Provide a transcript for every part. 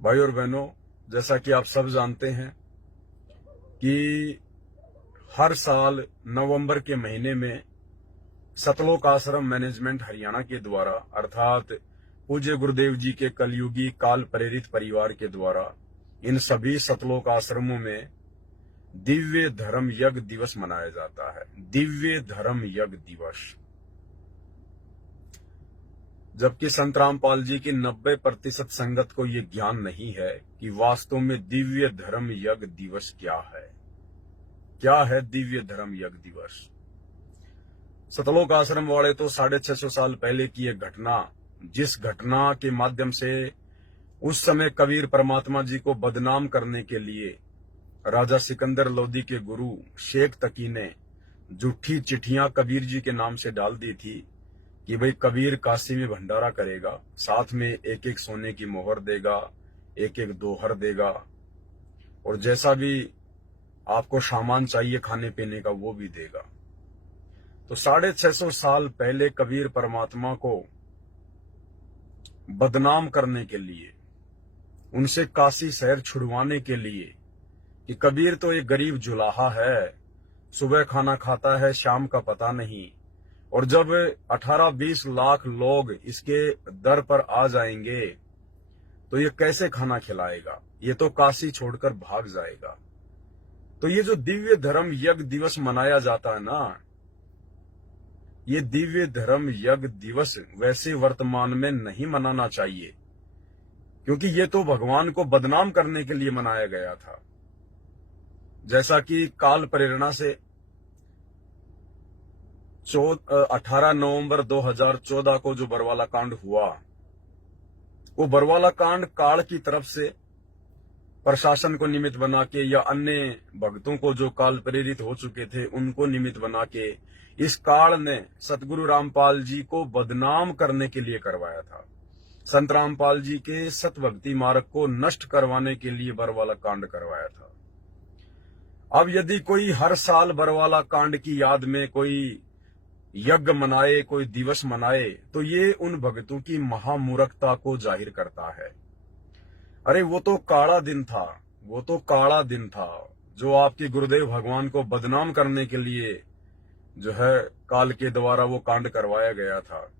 भाई और बहनों, जैसा कि आप सब जानते हैं कि हर साल नवंबर के महीने में सतलोक आश्रम मैनेजमेंट हरियाणा के द्वारा अर्थात पूज्य गुरुदेव जी के कलयुगी काल प्रेरित परिवार के द्वारा इन सभी सतलोक आश्रमों में दिव्य धर्म यज्ञ दिवस मनाया जाता है। दिव्य धर्म यज्ञ दिवस, जबकि संत रामपाल जी की 90% संगत को ये ज्ञान नहीं है कि वास्तव में दिव्य धर्म यज्ञ दिवस क्या है। क्या है दिव्य धर्म यज्ञ दिवस? सतलोक आश्रम वाले तो 650 साल पहले की एक घटना, जिस घटना के माध्यम से उस समय कबीर परमात्मा जी को बदनाम करने के लिए राजा सिकंदर लोदी के गुरु शेख तकी ने झूठी चिट्ठियां कबीर जी के नाम से डाल दी थी कि भाई कबीर काशी में भंडारा करेगा, साथ में एक एक सोने की मोहर देगा, एक एक दोहर देगा, और जैसा भी आपको सामान चाहिए खाने पीने का वो भी देगा। तो 650 साल पहले कबीर परमात्मा को बदनाम करने के लिए, उनसे काशी शहर छुड़वाने के लिए कि कबीर तो एक गरीब जुलाहा है, सुबह खाना खाता है, शाम का पता नहीं, और जब 18-20 लाख लोग इसके दर पर आ जाएंगे तो ये कैसे खाना खिलाएगा, ये तो काशी छोड़कर भाग जाएगा। तो ये जो दिव्य धर्म यज्ञ दिवस मनाया जाता है ना, ये दिव्य धर्म यज्ञ दिवस वैसे वर्तमान में नहीं मनाना चाहिए, क्योंकि ये तो भगवान को बदनाम करने के लिए मनाया गया था। जैसा कि काल प्रेरणा से 18 नवंबर 2014 को जो बरवाला कांड हुआ, वो बरवाला कांड काल की तरफ से प्रशासन को निमित्त बना के या अन्य भक्तों को जो काल प्रेरित हो चुके थे उनको निमित्त बना के इस काल ने सतगुरु रामपाल जी को बदनाम करने के लिए करवाया था। संत रामपाल जी के सत भक्ति मार्ग को नष्ट करवाने के लिए बरवाला कांड करवाया था। अब यदि कोई हर साल बरवाला कांड की याद में कोई यज्ञ मनाए, कोई दिवस मनाए, तो ये उन भक्तों की महामूर्खता को जाहिर करता है। अरे वो तो काला दिन था, वो तो काला दिन था जो आपके गुरुदेव भगवान को बदनाम करने के लिए जो है काल के द्वारा वो कांड करवाया गया था।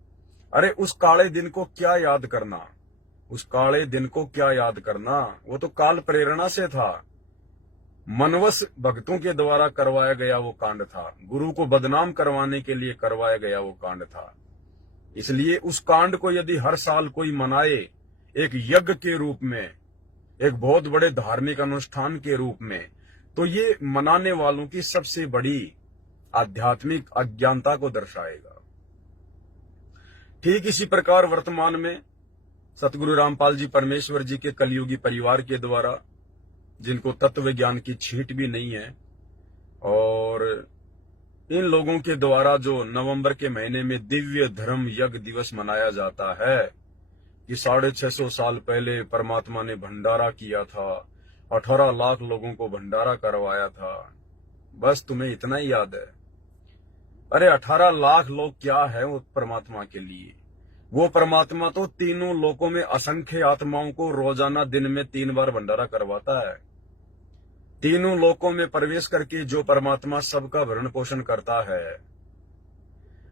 अरे उस काले दिन को क्या याद करना, उस काले दिन को क्या याद करना, वो तो काल प्रेरणा से था, मनवस भक्तों के द्वारा करवाया गया वो कांड था, गुरु को बदनाम करवाने के लिए करवाया गया वो कांड था। इसलिए उस कांड को यदि हर साल कोई मनाए एक यज्ञ के रूप में, एक बहुत बड़े धार्मिक अनुष्ठान के रूप में, तो ये मनाने वालों की सबसे बड़ी आध्यात्मिक अज्ञानता को दर्शाएगा। ठीक इसी प्रकार वर्तमान में सतगुरु रामपाल जी परमेश्वर जी के कलयुगी परिवार के द्वारा, जिनको तत्व ज्ञान की छींट भी नहीं है, और इन लोगों के द्वारा जो नवंबर के महीने में दिव्य धर्म यज्ञ दिवस मनाया जाता है कि 650 साल पहले परमात्मा ने भंडारा किया था, 18 लाख लोगों को भंडारा करवाया था। बस तुम्हें इतना ही याद है? अरे 18 लाख लोग क्या है वो परमात्मा के लिए? वो परमात्मा तो तीनों लोकों में असंख्य आत्माओं को रोजाना दिन में 3 बार भंडारा करवाता है। तीनों लोकों में प्रवेश करके जो परमात्मा सबका भरण पोषण करता है,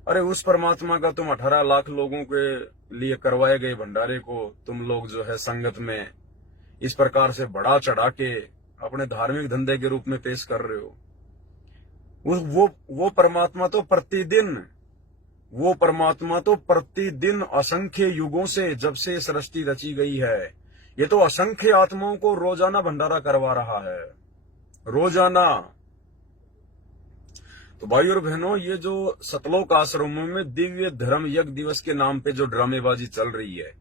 अरे उस परमात्मा का तुम 18 लाख लोगों के लिए करवाए गए भंडारे को तुम लोग जो है संगत में इस प्रकार से बढ़ा चढ़ा के अपने धार्मिक धंधे के रूप में पेश कर रहे हो। वो परमात्मा तो प्रतिदिन असंख्य युगों से, जब से सृष्टि रची गई है, ये तो असंख्य आत्माओं को रोजाना भंडारा करवा रहा है, रोजाना। तो भाई और बहनों, ये जो सतलोक आश्रमों में दिव्य धर्म यज्ञ दिवस के नाम पे जो ड्रामेबाजी चल रही है,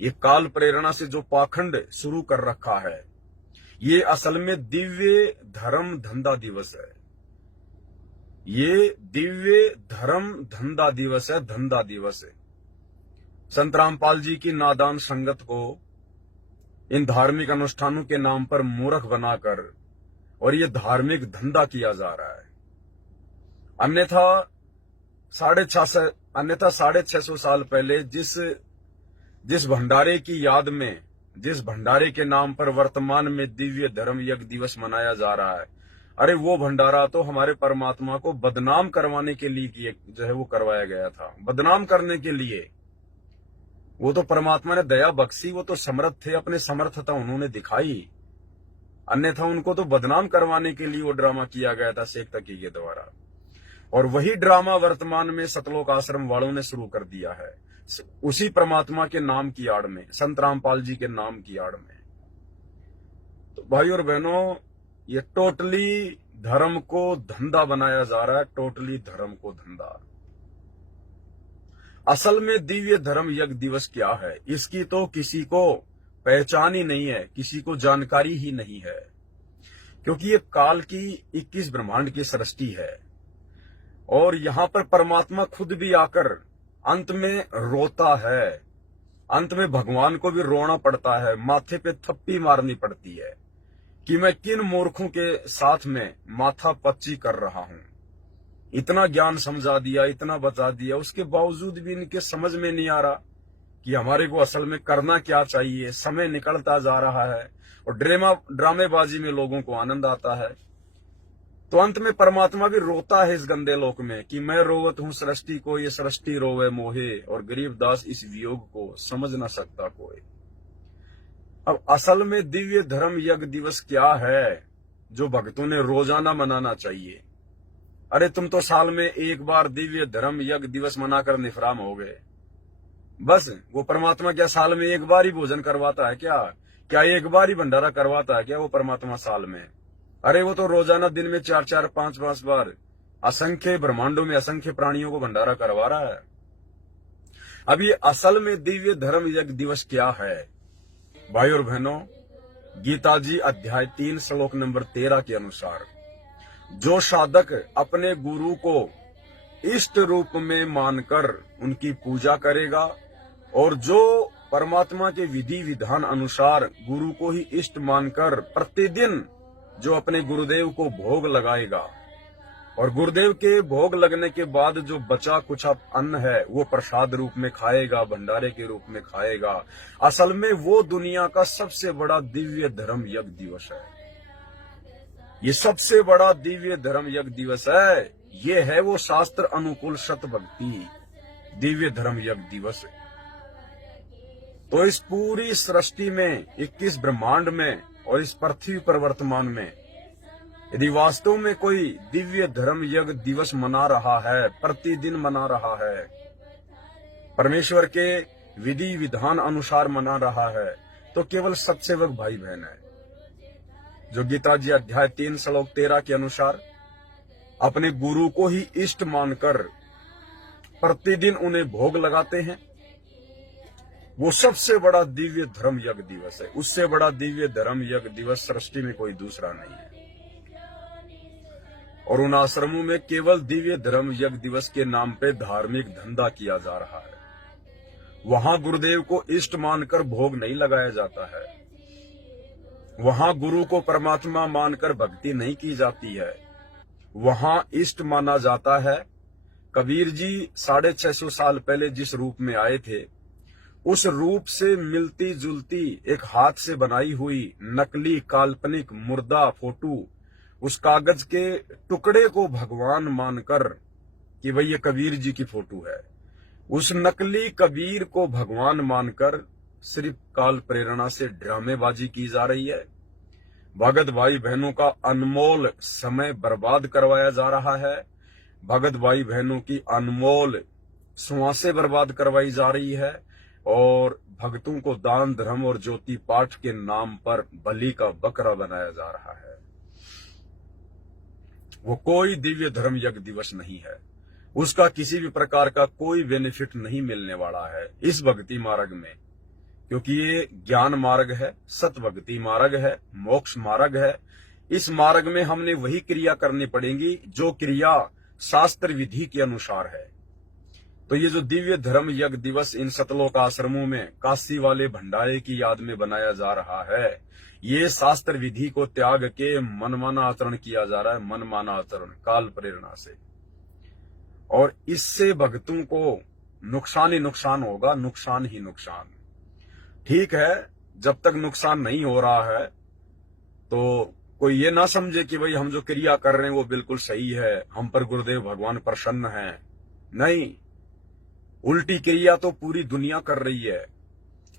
ये काल प्रेरणा से जो पाखंड शुरू कर रखा है, ये असल में दिव्य धर्म धंधा दिवस है। ये दिव्य धर्म धंधा दिवस है, धंधा दिवस है। संत रामपाल जी की नादान संगत को इन धार्मिक अनुष्ठानों के नाम पर मूर्ख बनाकर और ये धार्मिक धंधा किया जा रहा है। अन्यथा 650 साल पहले जिस भंडारे की याद में जिस भंडारे के नाम पर वर्तमान में दिव्य धर्म यज्ञ दिवस मनाया जा रहा है, अरे वो भंडारा तो हमारे परमात्मा को बदनाम करवाने के लिए जो है वो करवाया गया था, बदनाम करने के लिए। वो तो परमात्मा ने दया बख्शी, वो तो समर्थ थे, अपने समर्थता उन्होंने दिखाई, अन्यथा उनको तो बदनाम करवाने के लिए वो ड्रामा किया गया था शेख तकी के द्वारा। और वही ड्रामा वर्तमान में सतलोक आश्रम वालों ने शुरू कर दिया है, उसी परमात्मा के नाम की आड़ में, संत रामपाल जी के नाम की आड़ में। तो भाई और बहनों, ये टोटली धर्म को धंधा बनाया जा रहा है, टोटली धर्म को धंधा। असल में दिव्य धर्म यज्ञ दिवस क्या है, इसकी तो किसी को पहचान ही नहीं है, किसी को जानकारी ही नहीं है, क्योंकि ये काल की 21 ब्रह्मांड की सृष्टि है। और यहां पर परमात्मा खुद भी आकर अंत में रोता है, अंत में भगवान को भी रोना पड़ता है, माथे पे थप्पी मारनी पड़ती है कि मैं किन मूर्खों के साथ में माथा पच्ची कर रहा हूं। इतना ज्ञान समझा दिया, इतना बता दिया, उसके बावजूद भी इनके समझ में नहीं आ रहा कि हमारे को असल में करना क्या चाहिए। समय निकलता जा रहा है और ड्रामेबाजी में लोगों को आनंद आता है। तो अंत में परमात्मा भी रोता है इस गंदे लोक में कि मैं रोवत हूं सृष्टि को, ये सृष्टि रोवे मोहे, और गरीब दास इस वियोग को समझ ना सकता कोई। अब असल में दिव्य धर्म यज्ञ दिवस क्या है जो भक्तों ने रोजाना मनाना चाहिए? अरे तुम तो साल में एक बार दिव्य धर्म यज्ञ दिवस मनाकर निफराम हो गए। बस वो परमात्मा क्या साल में एक बार ही भोजन करवाता है क्या एक बार ही भंडारा करवाता है क्या वो परमात्मा साल में? अरे वो तो रोजाना दिन में 4-4, 5-5 बार असंख्य ब्रह्मांडों में असंख्य प्राणियों को भंडारा करवा रहा है। अब ये असल में दिव्य धर्म यज्ञ दिवस क्या है? भाई और बहनों, गीता जी अध्याय 3 श्लोक नंबर 13 के अनुसार, जो साधक अपने गुरु को इष्ट रूप में मानकर उनकी पूजा करेगा और जो परमात्मा के विधि विधान अनुसार गुरु को ही इष्ट मानकर प्रतिदिन जो अपने गुरुदेव को भोग लगाएगा, और गुरुदेव के भोग लगने के बाद जो बचा कुछ अन्न है वो प्रसाद रूप में खाएगा, भंडारे के रूप में खाएगा, असल में वो दुनिया का सबसे बड़ा दिव्य धर्म यज्ञ दिवस है। ये सबसे बड़ा दिव्य धर्म यज्ञ दिवस है। ये है वो शास्त्र अनुकूल शत भक्ति दिव्य धर्म यज्ञ दिवस। तो इस पूरी सृष्टि में, 21 ब्रह्मांड में और इस पृथ्वी पर वर्तमान में यदि वास्तव में कोई दिव्य धर्म यज्ञ दिवस मना रहा है, प्रतिदिन मना रहा है, परमेश्वर के विधि विधान अनुसार मना रहा है, तो केवल सत्सेवक भाई बहन है, जो गीता जी अध्याय 3 श्लोक 13 के अनुसार अपने गुरु को ही इष्ट मानकर प्रतिदिन उन्हें भोग लगाते हैं। वो सबसे बड़ा दिव्य धर्म यज्ञ दिवस है। उससे बड़ा दिव्य धर्म यज्ञ दिवस सृष्टि में कोई दूसरा नहीं है। और उन आश्रमों में केवल दिव्य धर्म यज्ञ दिवस के नाम पे धार्मिक धंधा किया जा रहा है। वहां गुरुदेव को इष्ट मानकर भोग नहीं लगाया जाता है, वहां गुरु को परमात्मा मानकर भक्ति नहीं की जाती है, वहां इष्ट माना जाता है। कबीर जी 650 साल पहले जिस रूप में आए थे, उस रूप से मिलती जुलती एक हाथ से बनाई हुई नकली काल्पनिक मुर्दा फोटो, उस कागज के टुकड़े को भगवान मानकर कि भाई ये कबीर जी की फोटो है, उस नकली कबीर को भगवान मानकर सिर्फ काल प्रेरणा से ड्रामेबाजी की जा रही है। भगत भाई बहनों का अनमोल समय बर्बाद करवाया जा रहा है। भगत भाई बहनों की अनमोल श्वासें बर्बाद करवाई जा रही है और भक्तों को दान धर्म और ज्योति पाठ के नाम पर बलि का बकरा बनाया जा रहा है। वो कोई दिव्य धर्म यज्ञ दिवस नहीं है, उसका किसी भी प्रकार का कोई बेनिफिट नहीं मिलने वाला है इस भक्ति मार्ग में, क्योंकि ये ज्ञान मार्ग है, सत भक्ति मार्ग है, मोक्ष मार्ग है। इस मार्ग में हमने वही क्रिया करनी पड़ेगी जो क्रिया शास्त्र विधि के अनुसार है। तो ये जो दिव्य धर्म यज्ञ दिवस इन सतलोक आश्रमों में काशी वाले भंडारे की याद में बनाया जा रहा है, ये शास्त्र विधि को त्याग के मनमाना आचरण किया जा रहा है, मनमाना आचरण काल प्रेरणा से। और इससे भक्तों को नुकसान ही नुकसान होगा, नुकसान ही नुकसान। ठीक है, जब तक नुकसान नहीं हो रहा है तो कोई ये ना समझे कि भाई हम जो क्रिया कर रहे हैं वो बिल्कुल सही है, हम पर गुरुदेव भगवान प्रसन्न हैं। नहीं, उल्टी क्रिया तो पूरी दुनिया कर रही है।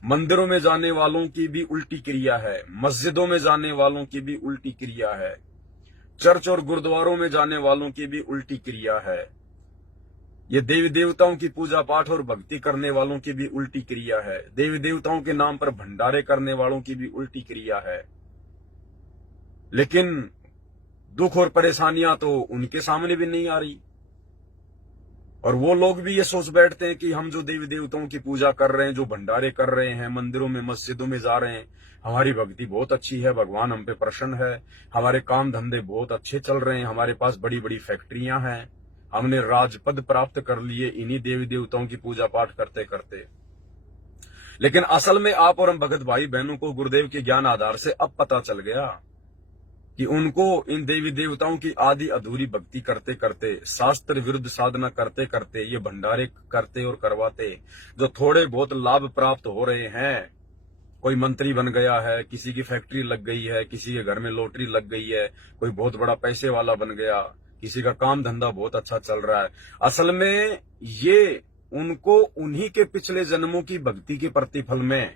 मंदिरों में जाने वालों की भी उल्टी क्रिया है, मस्जिदों में जाने वालों की भी उल्टी क्रिया है, चर्च और गुरुद्वारों में जाने वालों की भी उल्टी क्रिया है। ये देवी देवताओं की पूजा पाठ और भक्ति करने वालों की भी उल्टी क्रिया है। देवी देवताओं के नाम पर भंडारे करने वालों की भी उल्टी क्रिया है। लेकिन दुख और परेशानियां तो उनके सामने भी नहीं आ रही, और वो लोग भी ये सोच बैठते हैं कि हम जो देवी देवताओं की पूजा कर रहे हैं, जो भंडारे कर रहे हैं, मंदिरों में मस्जिदों में जा रहे हैं, हमारी भक्ति बहुत अच्छी है, भगवान हम पे प्रसन्न है, हमारे काम धंधे बहुत अच्छे चल रहे हैं, हमारे पास बड़ी बड़ी फैक्ट्रियां हैं, हमने राजपद प्राप्त कर लिए इन्हीं देवी देवताओं की पूजा पाठ करते करते। लेकिन असल में आप और हम भगत भाई बहनों को गुरुदेव के ज्ञान आधार से अब पता चल गया कि उनको इन देवी देवताओं की आधी अधूरी भक्ति करते करते, शास्त्र विरुद्ध साधना करते करते, ये भंडारे करते और करवाते जो थोड़े बहुत लाभ प्राप्त हो रहे हैं, कोई मंत्री बन गया है, किसी की फैक्ट्री लग गई है, किसी के घर में लॉटरी लग गई है, कोई बहुत बड़ा पैसे वाला बन गया, किसी का काम धंधा बहुत अच्छा चल रहा है, असल में ये उनको उन्हीं के पिछले जन्मों की भक्ति के प्रतिफल में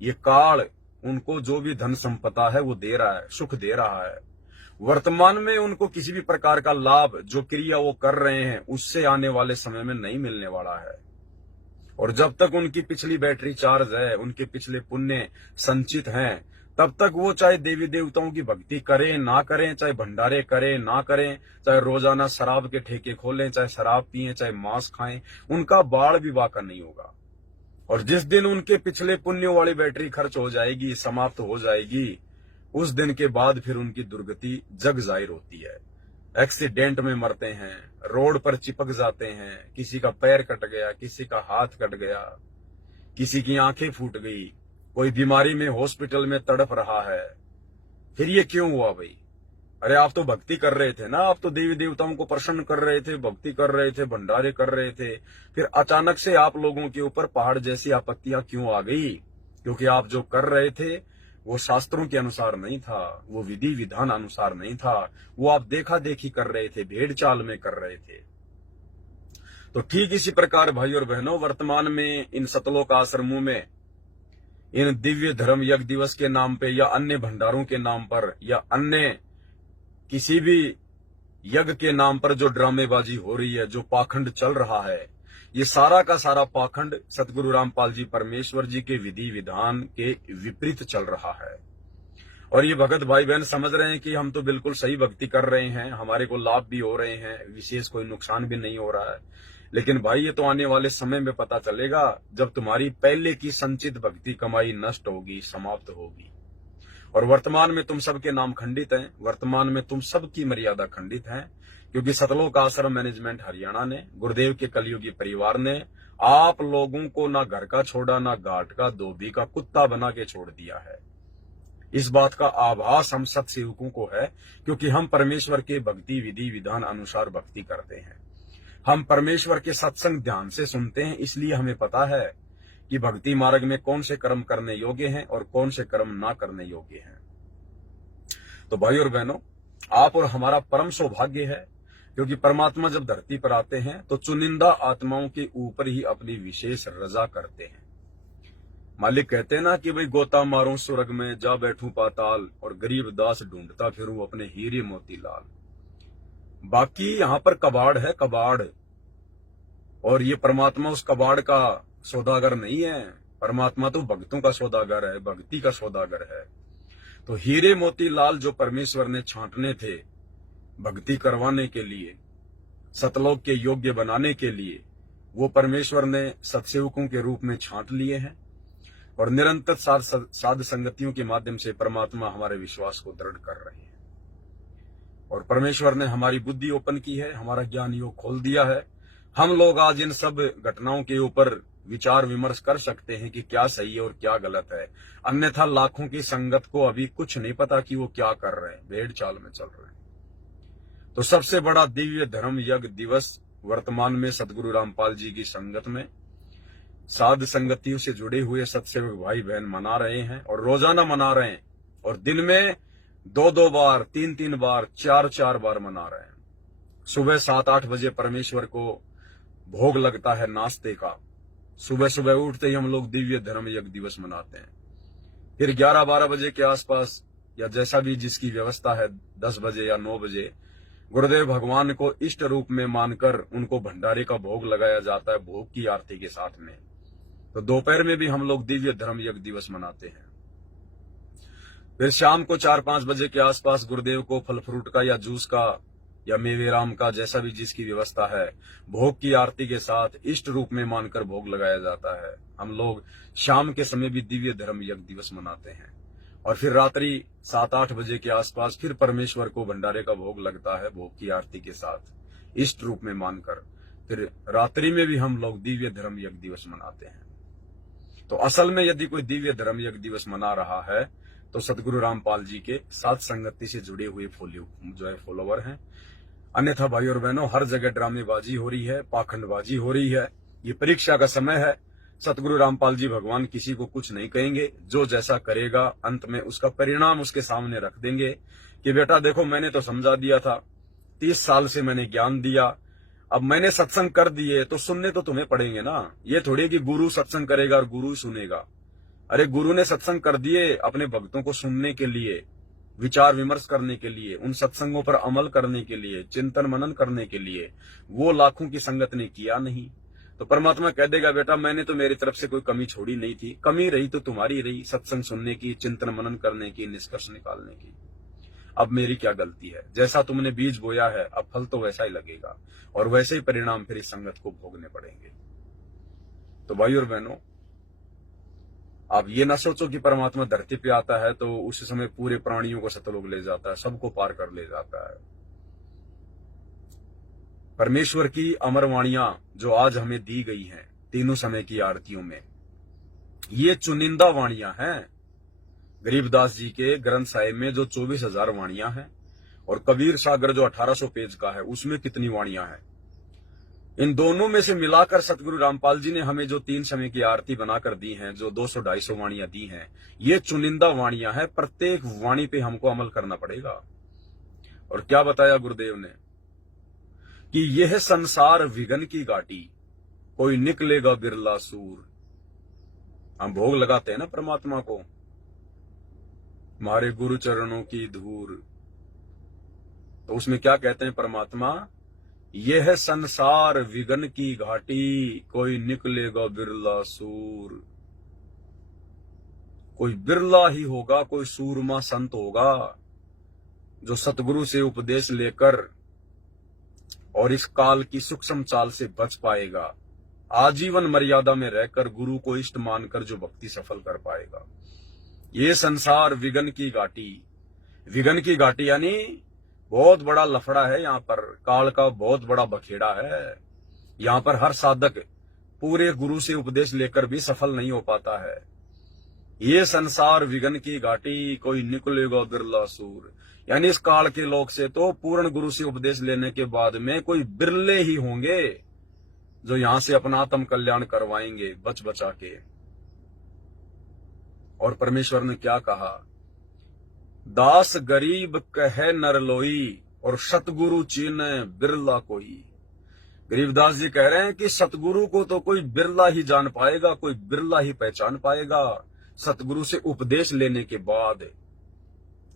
ये काल उनको जो भी धन संपदा है वो दे रहा है, सुख दे रहा है। वर्तमान में उनको किसी भी प्रकार का लाभ जो क्रिया वो कर रहे हैं उससे आने वाले समय में नहीं मिलने वाला है। और जब तक उनकी पिछली बैटरी चार्ज है, उनके पिछले पुण्य संचित हैं, तब तक वो चाहे देवी देवताओं की भक्ति करें ना करें, चाहे भंडारे करें ना करें, चाहे रोजाना शराब के ठेके खोलें, चाहे शराब पिएं, चाहे मांस खाएं, उनका बाढ़ भी वाका नहीं होगा। और जिस दिन उनके पिछले पुण्यों वाली बैटरी खर्च हो जाएगी, समाप्त हो जाएगी, उस दिन के बाद फिर उनकी दुर्गति जग जाहिर होती है। एक्सीडेंट में मरते हैं, रोड पर चिपक जाते हैं, किसी का पैर कट गया, किसी का हाथ कट गया, किसी की आंखें फूट गई, कोई बीमारी में हॉस्पिटल में तड़प रहा है। फिर ये क्यों हुआ भाई? अरे आप तो भक्ति कर रहे थे ना, आप तो देवी देवताओं को प्रसन्न कर रहे थे, भक्ति कर रहे थे, भंडारे कर रहे थे, फिर अचानक से आप लोगों के ऊपर पहाड़ जैसी आपत्तियां क्यों आ गई? क्योंकि आप जो कर रहे थे वो शास्त्रों के अनुसार नहीं था, वो विधि विधान अनुसार नहीं था, वो आप देखा देखी कर रहे थे, भेड़ चाल में कर रहे थे। तो ठीक इसी प्रकार भाई और बहनों, वर्तमान में इन सतलोक आश्रमों में इन दिव्य धर्म यज्ञ दिवस के नाम पे या अन्य भंडारों के नाम पर या अन्य किसी भी यज्ञ के नाम पर जो ड्रामेबाजी हो रही है, जो पाखंड चल रहा है, ये सारा का सारा पाखंड सतगुरु रामपाल जी परमेश्वर जी के विधि विधान के विपरीत चल रहा है। और ये भगत भाई बहन समझ रहे हैं कि हम तो बिल्कुल सही भक्ति कर रहे हैं, हमारे को लाभ भी हो रहे हैं, विशेष कोई नुकसान भी नहीं हो रहा है। लेकिन भाई ये तो आने वाले समय में पता चलेगा जब तुम्हारी पहले की संचित भक्ति कमाई नष्ट होगी, समाप्त होगी। और वर्तमान में तुम सबके नाम खंडित हैं, वर्तमान में तुम सबकी मर्यादा खंडित है, क्योंकि सतलोक आश्रम मैनेजमेंट हरियाणा ने, गुरुदेव के कलयुगी परिवार ने आप लोगों को ना घर का छोड़ा, ना घाट का धोबी का कुत्ता बना के छोड़ दिया है। इस बात का आभास हम सत सेवकों को है, क्योंकि हम परमेश्वर के भक्ति विधि विधान अनुसार भक्ति करते हैं, हम परमेश्वर के सत्संग ध्यान से सुनते हैं, इसलिए हमें पता है कि भक्ति मार्ग में कौन से कर्म करने योग्य हैं और कौन से कर्म ना करने योग्य हैं। तो भाई और बहनों, आप और हमारा परम सौभाग्य है, क्योंकि परमात्मा जब धरती पर आते हैं तो चुनिंदा आत्माओं के ऊपर ही अपनी विशेष रजा करते हैं। मालिक कहते हैं ना कि भाई गोता मारूं स्वर्ग में, जा बैठूं पाताल, और गरीब दास ढूंढता फिरूं अपने हीरे मोती लाल। बाकी यहां पर कबाड़ है, कबाड़, और ये परमात्मा उस कबाड़ का सौदागर नहीं है, परमात्मा तो भक्तों का सौदागर है, भक्ति का सौदागर है। तो हीरे मोती लाल जो परमेश्वर ने छांटने थे भक्ति करवाने के लिए, सतलोक के योग्य बनाने के लिए, वो परमेश्वर ने सत्सेवकों के रूप में छांट लिए हैं, और निरंतर साध संगतियों के माध्यम से परमात्मा हमारे विश्वास को दृढ़ कर रहे हैं। और परमेश्वर ने हमारी बुद्धि ओपन की है, हमारा ज्ञान योग खोल दिया है। हम लोग आज इन सब घटनाओं के ऊपर विचार विमर्श कर सकते हैं कि क्या सही है और क्या गलत है, अन्यथा लाखों की संगत को अभी कुछ नहीं पता कि वो क्या कर रहे हैं, भेड़ चाल में चल रहे हैं। तो सबसे बड़ा दिव्य धर्म यज्ञ दिवस वर्तमान में सतगुरु रामपाल जी की संगत में साध संगतियों से जुड़े हुए सत्सेवक भाई बहन मना रहे हैं और रोजाना मना रहे हैं और दिन में 2-2 बार, 3-3 बार, 4-4 बार मना रहे हैं। सुबह 7-8 बजे परमेश्वर को भोग लगता है नाश्ते का। सुबह सुबह उठते ही हम लोग दिव्य धर्म यज्ञ दिवस मनाते हैं। फिर 11-12 बजे के आसपास या जैसा भी जिसकी व्यवस्था है 10 बजे या 9 बजे गुरुदेव भगवान को इष्ट रूप में मानकर उनको भंडारे का भोग लगाया जाता है भोग की आरती के साथ में। तो दोपहर में भी हम लोग दिव्य धर्म यज्ञ दिवस मनाते हैं। फिर शाम को 4-5 बजे के आसपास गुरुदेव को फल फ्रूट का या जूस का या मेवेराम का जैसा भी जिसकी व्यवस्था है भोग की आरती के साथ इष्ट रूप में मानकर भोग लगाया जाता है। हम लोग शाम के समय भी दिव्य धर्म यज्ञ दिवस मनाते हैं और फिर रात्रि 7-8 बजे के आसपास फिर परमेश्वर को भंडारे का भोग लगता है भोग की आरती के साथ इष्ट रूप में मानकर। फिर रात्रि में भी हम लोग दिव्य धर्म यज्ञ दिवस मनाते हैं। तो असल में यदि कोई दिव्य धर्म यज्ञ दिवस मना रहा है तो सतगुरु रामपाल जी के साथ संगति से जुड़े हुए फॉलोवर हैं। अन्यथा भाई और बहनों हर जगह ड्रामेबाजी हो रही है, पाखंडबाजी हो रही है। ये परीक्षा का समय है। सतगुरु रामपाल जी भगवान किसी को कुछ नहीं कहेंगे। जो जैसा करेगा अंत में उसका परिणाम उसके सामने रख देंगे कि बेटा देखो मैंने तो समझा दिया था, 30 साल से मैंने ज्ञान दिया, अब मैंने सत्संग कर दिए तो सुनने तो तुम्हें पड़ेंगे ना। ये थोड़ी कि गुरु सत्संग करेगा और गुरु सुनेगा। अरे गुरु ने सत्संग कर दिए अपने भक्तों को सुनने के लिए, विचार विमर्श करने के लिए, उन सत्संगों पर अमल करने के लिए, चिंतन मनन करने के लिए। वो लाखों की संगत ने किया नहीं। तो परमात्मा कह देगा बेटा मैंने तो मेरी तरफ से कोई कमी छोड़ी नहीं थी, कमी रही तो तुम्हारी रही, सत्संग सुनने की, चिंतन मनन करने की, निष्कर्ष निकालने की। अब मेरी क्या गलती है? जैसा तुमने बीज बोया है अब फल तो वैसा ही लगेगा और वैसे ही परिणाम फिर इस संगत को भोगने पड़ेंगे। तो भाई और बहनों आप ये ना सोचो कि परमात्मा धरती पे आता है तो उस समय पूरे प्राणियों को सतलोक ले जाता है, सबको पार कर ले जाता है। परमेश्वर की अमर वाणियां जो आज हमें दी गई हैं तीनों समय की आरतियों में, ये चुनिंदा वाणियां हैं। गरीबदास जी के ग्रंथ साहिब में जो 24,000 वाणियां हैं और कबीर सागर जो 1800 पेज का है उसमें कितनी वाणियां हैं। इन दोनों में से मिलाकर सतगुरु रामपाल जी ने हमें जो 3 समय की आरती बनाकर दी हैं, जो 200-250 वाणियां दी हैं, ये चुनिंदा वाणियां हैं। प्रत्येक वाणी पे हमको अमल करना पड़ेगा। और क्या बताया गुरुदेव ने कि यह संसार विघन की घाटी, कोई निकलेगा बिरला सूर। हम भोग लगाते हैं ना परमात्मा को, हमारे गुरु चरणों की धूर, तो उसमें क्या कहते हैं परमात्मा, यह संसार विघन की घाटी, कोई निकलेगा बिरला सूर। कोई बिरला ही होगा, कोई सूरमा संत होगा जो सतगुरु से उपदेश लेकर और इस काल की सूक्ष्म चाल से बच पाएगा, आजीवन मर्यादा में रहकर गुरु को इष्ट मानकर जो भक्ति सफल कर पाएगा। ये संसार विघन की घाटी, विघन की घाटी यानी बहुत बड़ा लफड़ा है। यहाँ पर काल का बहुत बड़ा बखेड़ा है। यहाँ पर हर साधक पूरे गुरु से उपदेश लेकर भी सफल नहीं हो पाता है। ये संसार विघन की घाटी, कोई निकलेगा बिरला सूर, यानी इस काल के लोग से तो पूर्ण गुरु से उपदेश लेने के बाद में कोई बिरले ही होंगे जो यहां से अपना आत्म कल्याण करवाएंगे बच बचा के। और परमेश्वर ने क्या कहा, दास गरीब कहे नर लोई और सतगुरु चीने बिरला कोई। गरीबदास जी कह रहे हैं कि सतगुरु को तो कोई बिरला ही जान पाएगा, कोई बिरला ही पहचान पाएगा सतगुरु से उपदेश लेने के बाद।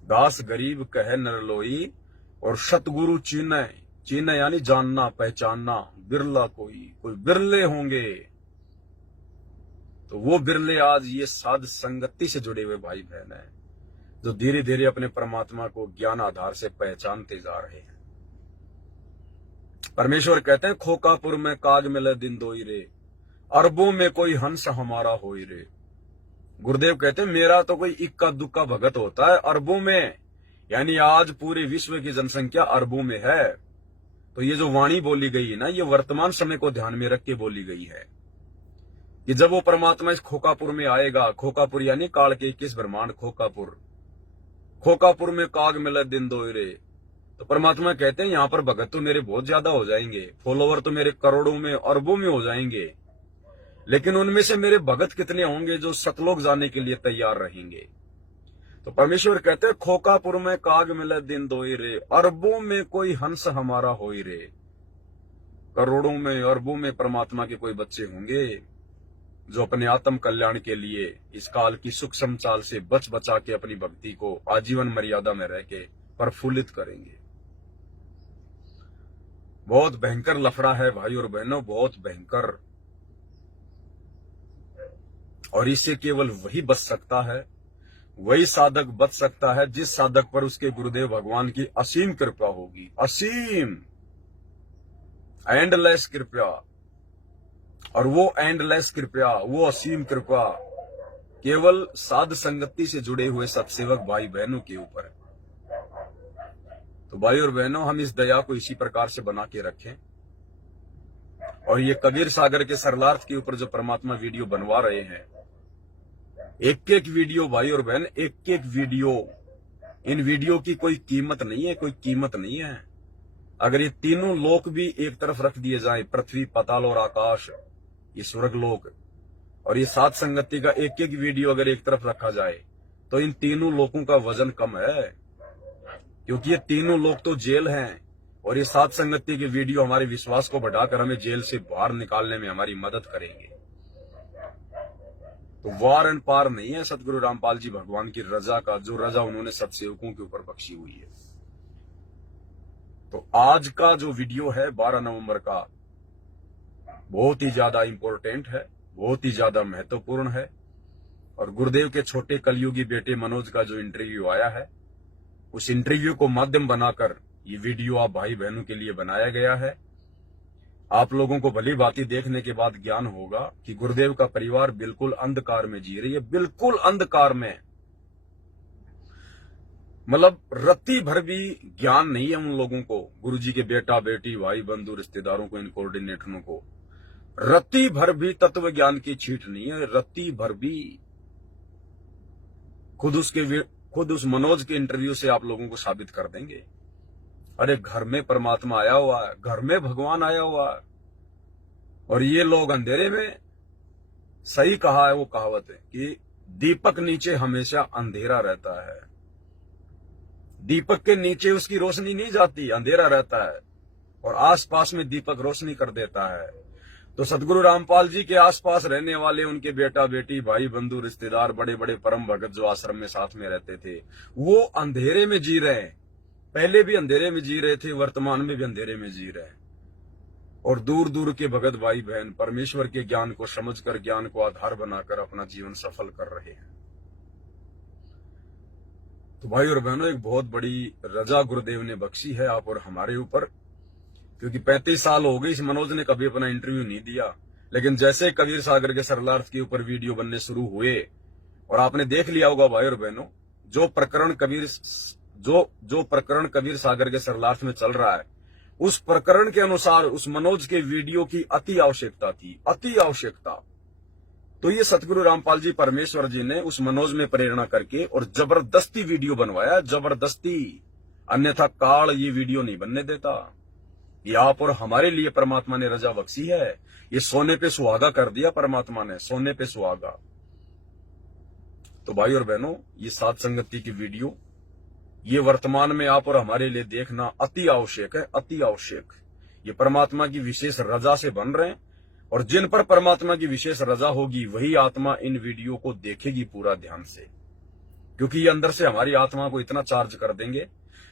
दास गरीब कहे नर लोई और सतगुरु चीने, चीने यानी जानना पहचानना, बिरला कोई बिरले होंगे। तो वो बिरले आज ये साध संगति से जुड़े हुए भाई बहन हैं जो धीरे धीरे अपने परमात्मा को ज्ञान आधार से पहचानते जा रहे हैं। परमेश्वर कहते हैं खोकापुर में काग मिले दिन दोई रे, अरबों में कोई हंस हमारा होई रे। गुरुदेव कहते हैं मेरा तो कोई इक्का दुक्का भगत होता है अरबों में, यानी आज पूरे विश्व की जनसंख्या अरबों में है। तो ये जो वाणी बोली गई है ना, ये वर्तमान समय को ध्यान में रख के बोली गई है कि जब वो परमात्मा इस खोकापुर में आएगा, खोकापुर यानी काल के 21 ब्रह्मांड खोकापुर, खोकापुर में काग मिले दिन दोई रे। तो परमात्मा कहते हैं यहाँ पर भगत तो मेरे बहुत ज्यादा हो जाएंगे, फॉलोवर तो मेरे करोड़ों में अरबों में हो जाएंगे, लेकिन उनमें से मेरे भगत कितने होंगे जो सतलोक जाने के लिए तैयार रहेंगे। तो परमेश्वर कहते हैं, खोकापुर में काग मिले दिन दोई रे, अरबों में कोई हंस हमारा होई रे। करोड़ों में अरबों में परमात्मा के कोई बच्चे होंगे जो अपने आत्म कल्याण के लिए इस काल की सूक्ष्म चाल से बच बचा के अपनी भक्ति को आजीवन मर्यादा में रह के प्रफुल्लित करेंगे। बहुत भयंकर लफड़ा है भाई और बहनों, बहुत भयंकर। और इससे केवल वही बच सकता है, वही साधक बच सकता है जिस साधक पर उसके गुरुदेव भगवान की असीम कृपा होगी। असीम, एंडलेस कृपा। और वो एंडलेस कृपा, वो असीम कृपा केवल साध संगति से जुड़े हुए सत्सेवक भाई बहनों के ऊपर है। तो भाई और बहनों, हम इस दया को इसी प्रकार से बना के रखें। और ये कबीर सागर के सरलार्थ के ऊपर जो परमात्मा वीडियो बनवा रहे हैं, एक एक वीडियो भाई और बहन, एक एक वीडियो, इन वीडियो की कोई कीमत नहीं है, कोई कीमत नहीं है। अगर ये तीनों लोक भी एक तरफ रख दिए जाए, पृथ्वी, पाताल और आकाश, ये स्वर्ग लोक, और ये सात संगति का एक एक वीडियो अगर एक तरफ रखा जाए, तो इन तीनों लोकों का वजन कम है। क्योंकि ये तीनों लोग तो जेल हैं, और ये सात संगति के वीडियो हमारे विश्वास को बढ़ाकर हमें जेल से बाहर निकालने में हमारी मदद करेंगे। तो वार एंड पार नहीं है सतगुरु रामपाल जी भगवान की रजा का, जो रजा उन्होंने सत्सेवकों के ऊपर बख्शी हुई है। तो आज का जो वीडियो है 12 नवंबर का, बहुत ही ज्यादा इंपॉर्टेंट है, बहुत ही ज्यादा महत्वपूर्ण है। और गुरुदेव के छोटे कलयुगी बेटे मनोज का जो इंटरव्यू आया है, उस इंटरव्यू को माध्यम बनाकर ये वीडियो आप भाई बहनों के लिए बनाया गया है। आप लोगों को भली भांति देखने के बाद ज्ञान होगा कि गुरुदेव का परिवार बिल्कुल अंधकार में जी रही है, बिल्कुल अंधकार में। मतलब रत्ती भर भी ज्ञान नहीं है उन लोगों को, गुरुजी के बेटा बेटी भाई बंधु रिश्तेदारों को, इन कोऑर्डिनेटरों को रत्ती भर भी तत्व ज्ञान की छींट नहीं है, रत्ती भर भी। खुद उस मनोज के इंटरव्यू से आप लोगों को साबित कर देंगे। अरे घर में परमात्मा आया हुआ है, घर में भगवान आया हुआ है, और ये लोग अंधेरे में। सही कहा है वो कहावत है कि दीपक नीचे हमेशा अंधेरा रहता है। दीपक के नीचे उसकी रोशनी नहीं जाती, अंधेरा रहता है, और आसपास में दीपक रोशनी कर देता है। तो सतगुरु रामपाल जी के आसपास रहने वाले उनके बेटा बेटी भाई बंधु रिश्तेदार, बड़े बड़े परम भगत जो आश्रम में साथ में रहते थे, वो अंधेरे में जी रहे हैं। पहले भी अंधेरे में जी रहे थे, वर्तमान में भी अंधेरे में जी रहे हैं। और दूर दूर के भगत भाई बहन परमेश्वर के ज्ञान को समझकर, ज्ञान को आधार बनाकर अपना जीवन सफल कर रहे हैं। तो भाई और बहनों, एक बहुत बड़ी रजा गुरुदेव ने बख्शी है आप और हमारे ऊपर। क्योंकि 35 साल हो गए इस मनोज ने कभी अपना इंटरव्यू नहीं दिया, लेकिन जैसे कबीर सागर के सरलार्थ के ऊपर वीडियो बनने शुरू हुए, और आपने देख लिया होगा भाई और बहनों, जो प्रकरण कबीर सागर के सरलार्थ में चल रहा है, उस प्रकरण के अनुसार उस मनोज के वीडियो की अति आवश्यकता थी, अति आवश्यकता। तो ये सतगुरु रामपाल जी परमेश्वर जी ने उस मनोज में प्रेरणा करके और जबरदस्ती वीडियो बनवाया, जबरदस्ती। अन्यथा काल ये वीडियो नहीं बनने देता। ये आप और हमारे लिए परमात्मा ने रजा बख्शी है। ये सोने पे सुहागा कर दिया परमात्मा ने, सोने पे सुहागा। तो भाई और बहनों, ये सात संगति की वीडियो ये वर्तमान में आप और हमारे लिए देखना अति आवश्यक है, अति आवश्यक। ये परमात्मा की विशेष रजा से बन रहे हैं, और जिन पर परमात्मा की विशेष रजा होगी वही आत्मा इन वीडियो को देखेगी पूरा ध्यान से। क्योंकि ये अंदर से हमारी आत्मा को इतना चार्ज कर देंगे,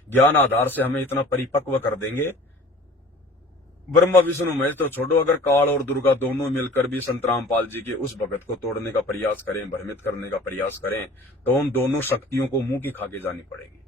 ज्ञान आधार से हमें इतना परिपक्व कर देंगे। ब्रह्मा विष्णु महेश तो छोड़ो, अगर काल और दुर्गा दोनों मिलकर भी संत रामपाल जी के उस भगत को तोड़ने का प्रयास करें, भ्रमित करने का प्रयास करें, तो उन दोनों शक्तियों को मुंह की खाके जानी पड़ेगी।